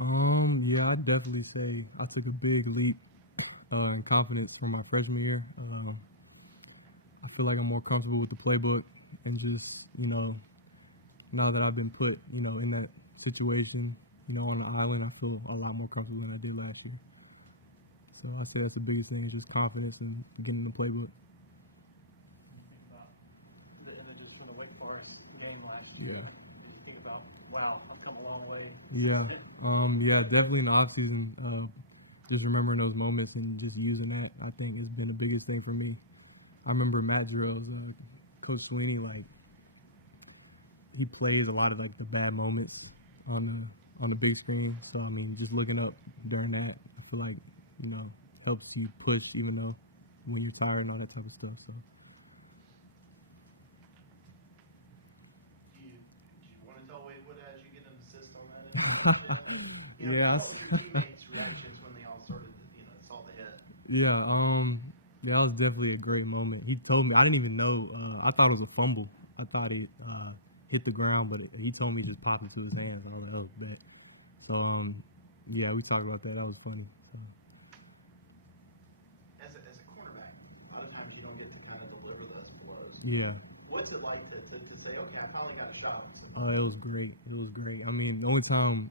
Yeah, I'd definitely say I took a big leap in confidence from my freshman year. I feel like I'm more comfortable with the playbook and just, now that I've been put, in that situation, on the island, I feel a lot more comfortable than I did last year. So I say that's the biggest thing, is just confidence and getting the playbook. Think about the images from the Wake Forest game last Yeah. year. Think about, wow, I've come a long way. Yeah. Yeah, definitely in the off season, just remembering those moments and just using that, I think has been the biggest thing for me. I remember Matt Jarrell's Coach Sweeney, like he plays a lot of like the bad moments on the big screen. So I mean, just looking up during that, I feel like helps you push even though when you're tired and all that type of stuff. So Do you want to tell Wade what as you get an assist on that? yeah, What was your teammates' reactions when they all started, saw the hit? yeah, yeah, that was definitely a great moment. He told me I didn't even know. I thought it was a fumble. I thought he hit the ground, but he told me it just popped into his hands. I was like, oh, that. So yeah, we talked about that. That was funny. So. As a cornerback, a lot of times you don't get to kind of deliver those blows. Yeah. What's it like to say, okay, I finally got a shot? Oh, it was great. It was great. I mean, the only time,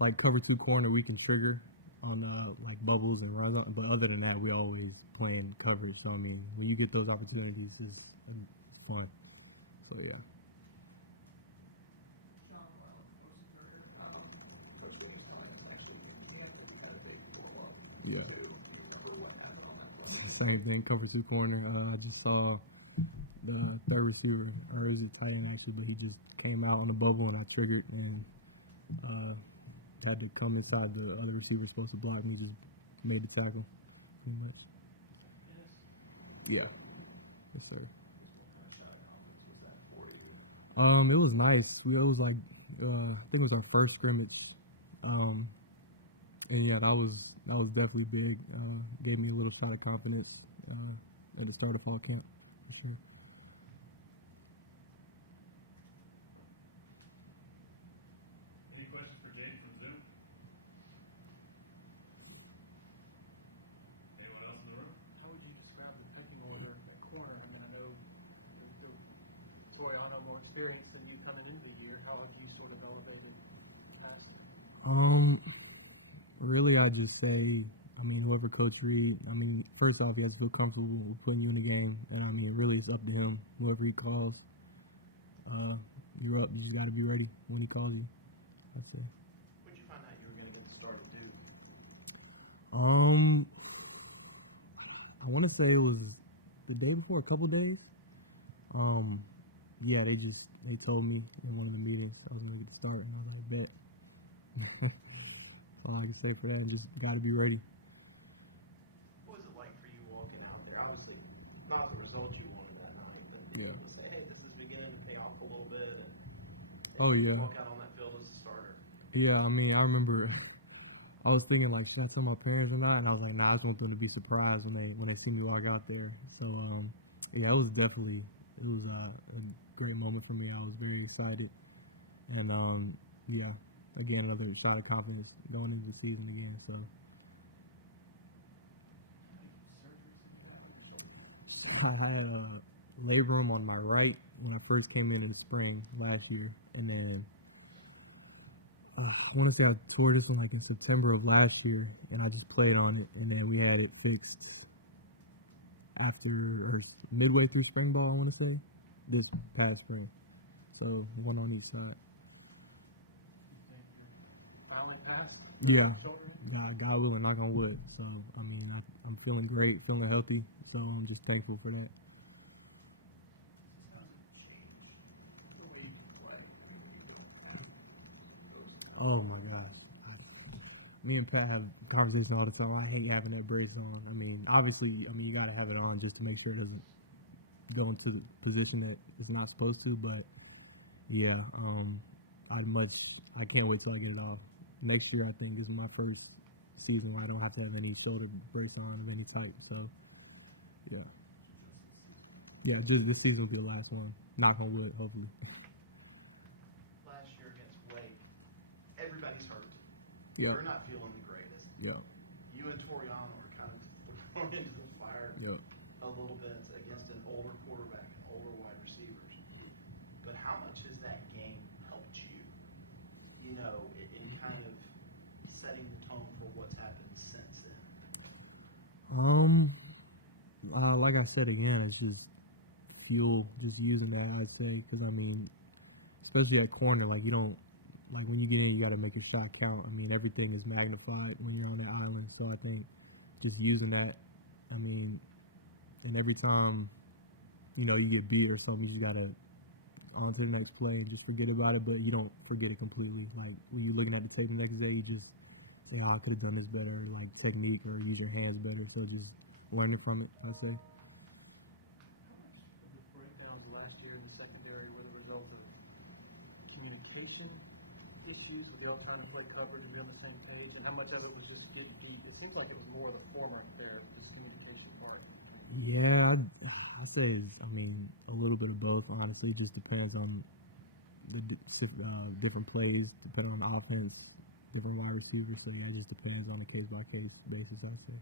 like cover two corner, we can trigger on like bubbles and runs. But other than that, we always playing coverage. So I mean, when you get those opportunities, it's fun. So yeah. Yeah. Same thing, cover two corner. I just saw the third receiver, or is he tight end actually, but he just came out on the bubble and I triggered and had to come inside the other receiver supposed to block and he just made the tackle. Pretty much. Yeah. Yes, sir. It was nice. It was like I think it was our first scrimmage. And yeah, that was definitely big. Gave me a little shot of confidence at the start of fall camp. For sure. Any questions for Jeadyn from Zoom? Anyone else in the room? How would you describe the pecking order at corner? I mean, I know Troy, I know more experience than you coming into the year. How have you sort of elevated past that? Really, I just say, I mean, whoever Coach Reed, I mean, first off, he has to feel comfortable with putting you in the game, and I mean, really, it's up to him. Whoever he calls, you're up. You just got to be ready when he calls you. That's it. When did you find out you were going to get the start at Duke? I want to say it was the day before, a couple days. Yeah, they told me they wanted to meet us. I was going to get the start, and I was like, bet. All I can say for that, just got to be ready. What was it like for you walking out there? Obviously, not the result you wanted that night, but Yeah. to say, hey, this is beginning to pay off a little bit, and Oh, yeah. walk out on that field as a starter. Yeah, I mean, I remember I was thinking like, should I tell my parents or not? And I was like, nah, I just want them to be surprised when they see me walk out there. So yeah, it was a great moment for me. I was very excited, and yeah, again another shot of confidence going into the season again. So. I had a labrum on my right when I first came in the spring last year, and then I want to say I tore this one like in September of last year, and I just played on it, and then we had it fixed after or midway through spring ball. I want to say this past spring, so one on each side. Finally passed? Yeah, God willing, knock on wood. So I mean, I'm feeling great, feeling healthy. So I'm just thankful for that. Oh my gosh. Me and Pat have conversations all the time. I hate having that brace on. I mean, obviously, you gotta have it on just to make sure it doesn't go into the position that it's not supposed to. But yeah, I can't wait till I get it off. Next year, I think this is my first season where I don't have to have any shoulder brace on of any type. So yeah, just this season will be the last one. Knock on wood, hopefully. Last year against Wake, everybody's hurt. Yeah. You're not feeling the greatest. Yeah. You and Toriano are kind of thrown into the fire Yeah. a little bit against an older quarterback and older wide receivers. But how much has that game helped you? You know, in kind of setting the tone for what's happened since then. Like I said again, it's just fuel. Just using that, I'd say, because I mean, especially at corner, like you don't, like when you get in, you got to make a shot count. I mean, everything is magnified when you're on that island. So I think just using that, I mean, and every time, you know, you get beat or something, you just gotta on to the next play and just forget about it. But you don't forget it completely. Like when you're looking at the tape the next day, you just say, "Oh, I could have done this better," like technique or use your hands better. So just learning from it, I'd say. The breakdowns last year in the secondary were the result of communication issues with the all trying to play coverage and be on the same page, and how much of it was just getting beat. It seems like it was more the former there, just communication part. Yeah, I say, I mean, a little bit of both. Honestly, it just depends on the different plays, depending on the offense, different wide receivers. So yeah, it just depends on a case by case basis, I'd say.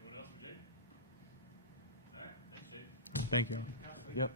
Anyone else, Jay? All right, thanks, Dave. Thank you. Yep.